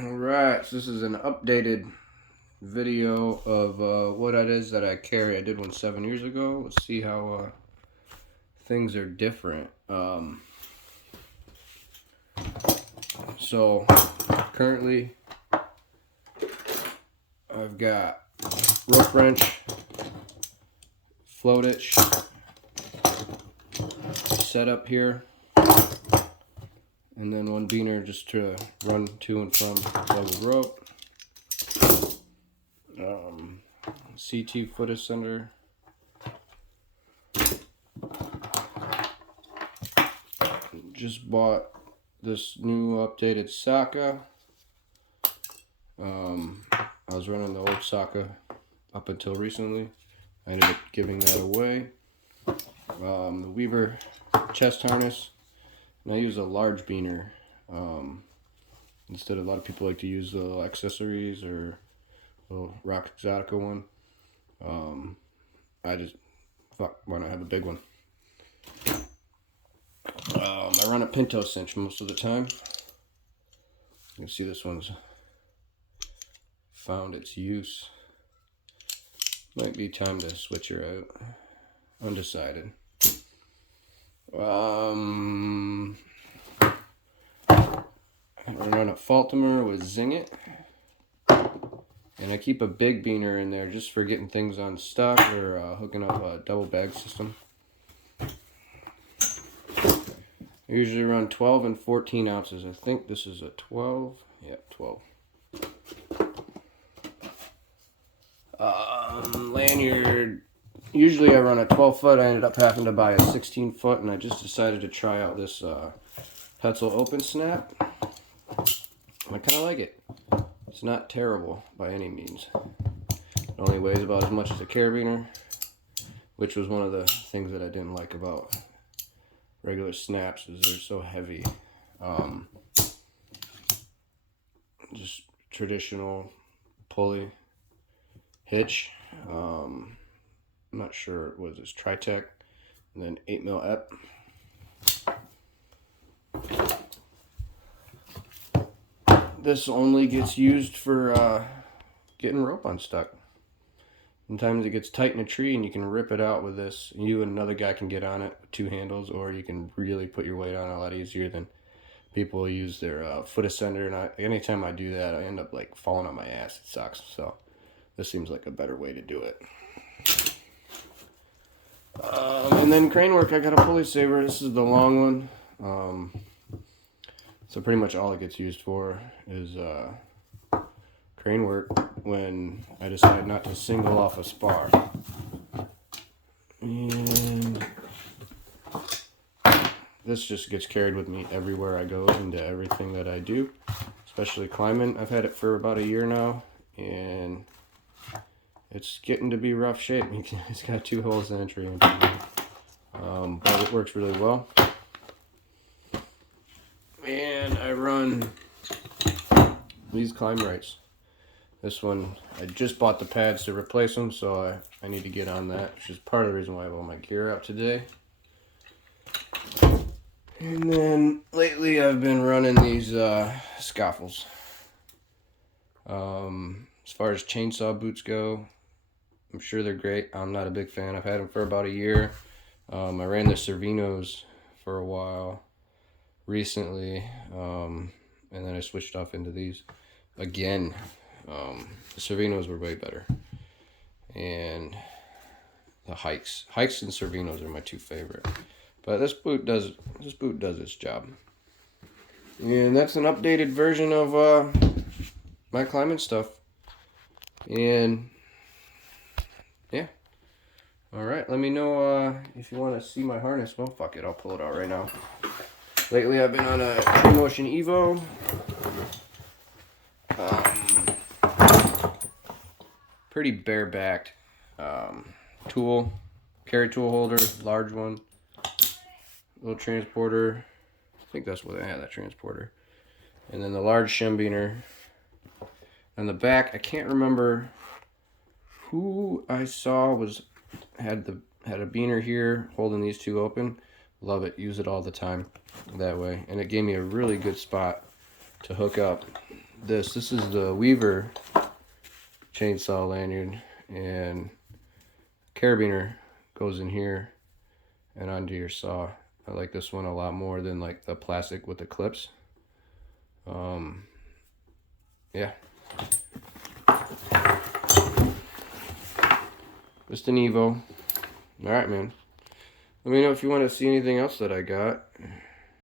Alright, so this is an updated video of what it is that I carry. I did one 7 years ago. Let's see how things are different. So currently I've got rope wrench, float hitch set up here, and then one beaner just to run to and from double rope. CT foot ascender. Just bought this new updated Saka. I was running the old Saka up until recently. I ended up giving that away. The Weaver chest harness, and I use a large beaner. Instead, a lot of people like to use the little accessories or little Rock Exotica one. I just why not have a big one? I run a Pinto cinch most of the time. You can see this one's found its use. Might be time to switch her out. Undecided. I run a Faltimer with Zing It. And I keep a big beaner in there just for getting things unstuck or hooking up a double bag system. I usually run 12 and 14 ounces. I think this is a 12. Yeah, 12. Lanyard. Usually I run a 12 foot. I ended up having to buy a 16 foot, and I just decided to try out this Petzl Open Snap. I kind of like it. It's not terrible by any means. It only weighs about as much as a carabiner, which was one of the things that I didn't like about regular snaps, is they're so heavy. Just traditional pulley hitch. I'm not sure what is this, Tritech, and then 8mm EP. This only gets used for getting rope unstuck. Sometimes it gets tight in a tree and you can rip it out with this. You and another guy can get on it with two handles, or you can really put your weight on it a lot easier than people use their foot ascender. And anytime I do that, I end up like falling on my ass. It sucks. So this seems like a better way to do it. And then crane work, I got a pulley saver. This is the long one. So pretty much all it gets used for is crane work when I decide not to single off a spar. And this just gets carried with me everywhere I go, into everything that I do, especially climbing. I've had it for about a year now, and it's getting to be rough shape. It's got 2 holes in entry, but it works really well. And I run these Climb Rights. This one, I just bought the pads to replace them, so I need to get on that, which is part of the reason why I have all my gear out today. And then lately I've been running these Scoffles. As far as chainsaw boots go, I'm sure they're great. I'm not a big fan. I've had them for about a year. I ran the Cervinos for a while recently, and then I switched off into these again. The Cervinos were way better, and the Hikes and Cervinos are my 2 favorite. But this boot does its job, and that's an updated version of my climbing stuff. And yeah, all right. Let me know if you want to see my harness. Well, fuck it, I'll pull it out right now. Lately, I've been on a True Motion Evo. Pretty bare-backed tool, carry tool holder, large one, little transporter. I think that's what I had, that transporter. And then the large shembiner. On the back, I can't remember who I saw had a beaner here holding these 2 open. Love it, use it all the time that way. And it gave me a really good spot to hook up this. This is the Weaver chainsaw lanyard, and carabiner goes in here and onto your saw. I like this one a lot more than like the plastic with the clips. Yeah. Just an Evo. Alright, man. Let me know if you want to see anything else that I got.